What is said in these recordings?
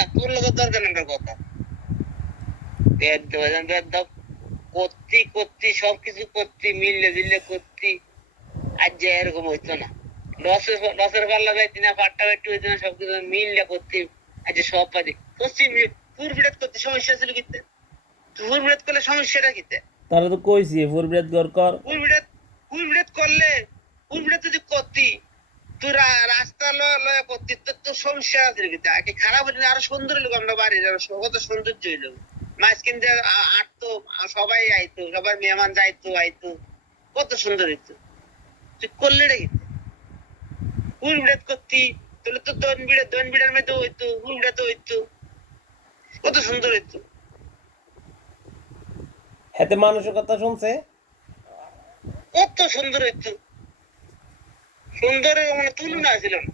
না, তোর লোকের দরকার নেই কথা। করতি করতি সবকিছু করতি, মিললে দিল্লে করতি, আজ যে এরকম হইতো না। লসের পাল্লা যাইতি না, পাট্টা বাট্টি হইতো না, সবকিছু মিললে করতি, আজ যে সব পাতি করছি। ফুরবিড়াত করতে সমস্যা ছিল কিতে? ফুরবিড়াত করলে সমস্যাটা কিতে? তারা তো কইছি ফুরবিড়াত গর কর। ফুরবিড়াত করলে, ফুরবিড়াত যদি করতি, তুই রাস্তা লয় করতি, তোর সমস্যা আছে কিতে? আগে খারাপ হইলে আরো সুন্দর হইলো, আমরা বাড়ির আরো কত সৌন্দর্য হইলো। মাঝখান দিয়ে আটতো, সবাই আইতো, সবার মেহমান যাইতো আইতো, কত সুন্দর হইতো। তুই করলে রে ফুরবিড়াত করতি, তাহলে তো দন বিড়ার মধ্যে হইতো, ফুরবিড়াত হইতো, কত সুন্দর হইতো। হেতে মানুষের কথা শুনছে, কত সুন্দর হইতো, সুন্দরের মানে তুলনা ছিল না।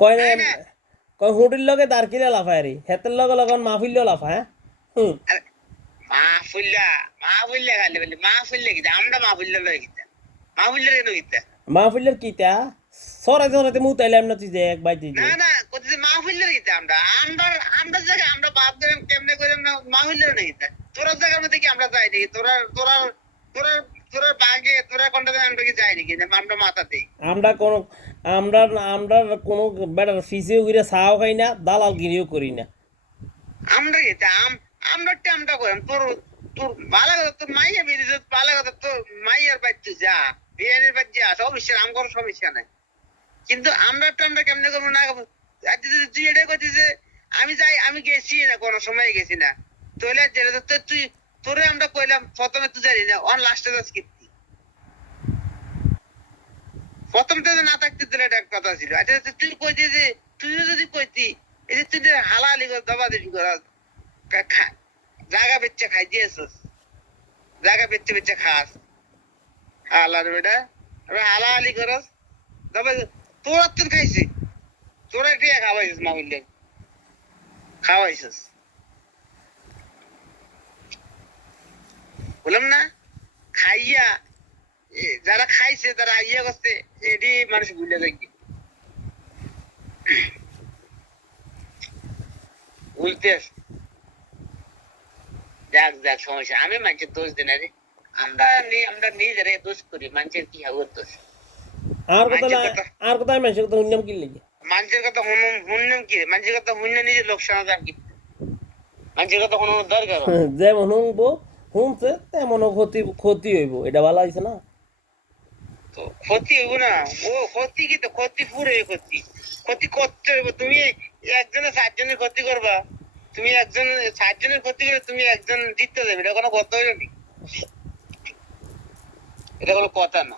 কয় তাই না? কয় হুডির লগে দাঁড়কিলে লাফায় রে, হেতের লগে লগন মাহফিলও লাফা। হ্যাঁ আরে মা ফুল্লা খালি বলি, মা ফুল্লে গীতা, আমরা মা ফুল্লা লয় গীতা, মা ফুল্লা কেন গীতা? মাহফিলের কিতা সরাইতে সরাইতে মুতাইলাম না তুই যে এক বাইতে যে। না না, কোথায় মা ফুল্লা গীতা? আমরা আমরা আমরা জায়গায় আমরা বাপ দিলাম কেমনে করে মা ফুল্লা না গীতা? তোরা জায়গার মধ্যে কি আমরা যাই নাকি? তোরা তোরা তোরা তোরা বাগে তোরা কোনটা আমরা কি যাই নাকি? আমরা মাথা দেই। আমরা কোন আমরা আমরা কোনো বেটার ফিসেও গিয়ে চাও খাই না, দালাল গিরিও করি না। আমরা গীতা আমরা টামটা করেন তোর, তোর ভালো কথা, তোর মাইয়া বেরিয়েছে ভালো কথা, তোর মাইয়ার বাচ্চা যা, বিয়ানের বাচ্চা যা, সমস্যা আমার সমস্যা নাই। কিন্তু আমরা টামটা কেমনে করবো না করবো? আজ যদি তুই এটা করছিস যে আমি যাই, আমি গেছি না, কোনো সময় গেছি না, তাহলে যেটা তো তুই, তোরে আমরা কইলাম প্রথমে তুই জানি না, অন লাস্টে যাস কি? প্রথম থেকে না থাকতে দিলে এটা একটা কথা ছিল। আচ্ছা তুই কইতি যে, তুই যদি কইতি এই যে তুই যে হালালি দবা দিবি করা, জায়গা বেচে খাই দিয়েছিস, জায়গা বেচে বেচে খাস, হালার বেটা হালালি করস, তবে তোর তুই খাইছি, তোরা টিয়া খাওয়াইছিস, মা বললেন খাওয়াইছিস, বললাম না? খাইয়া যারা খাইছে তারা ইয়ে করছে, এটি মানুষ ভুলে যায় কি ভুলতে আছে। যাক যাক, সমস্যা, আমি মানুষের দোষ দিই না রে, আমরা নিজেরা দোষ করি, মানুষের কি হবে দোষ? আর কথা মানুষের কথা, আর কথা মানুষের কথা শুনলাম কি লেগে। মানুষের কথা শুনলাম কি? মানুষের কথা শুনলে নিজের লোকসান আর কি? মানুষের কথা কোনো দরকার হয়? যেমন শুনবো শুনছে তেমন ক্ষতি ক্ষতি হইব, এটা ভালো হয়েছে না? তো ক্ষতি হইব না? ও ক্ষতি কি, তো ক্ষতি পুরো ক্ষতি, ক্ষতি করতে হইব। তুমি একজনের 7 জনের ক্ষতি করবা, তুমি একজন 7 জনের ক্ষতি করে তুমি একজন জিততে যাবে, এটা কোনো কথা হইল নি? এটা কোনো কথা না।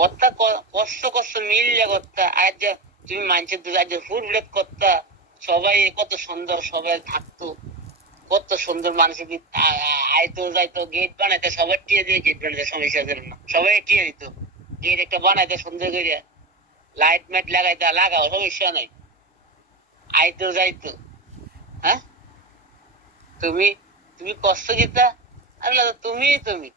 কথা কষ্ট কষ্ট মিললে করতা, আজ তুমি মানুষের আজ ফুল ব্রেক করতা, সবাই কত সুন্দর সবাই থাকতো, কত সুন্দর মানুষ আইতো যাইতো, গেট বানাইতে সবার টিয়ে দিয়ে গেট বানাইতে সমস্যা ছিল না, সবাই টিয়ে দিত, গেট একটা বানাইতে সুন্দর করে, লাইট মাইট লাগাইতে লাগাও, সমস্যা নাই, আইতো যাইতো। হ্যাঁ, তুমি তুমি কষ্ট দিতা, আমি তুমি তুমি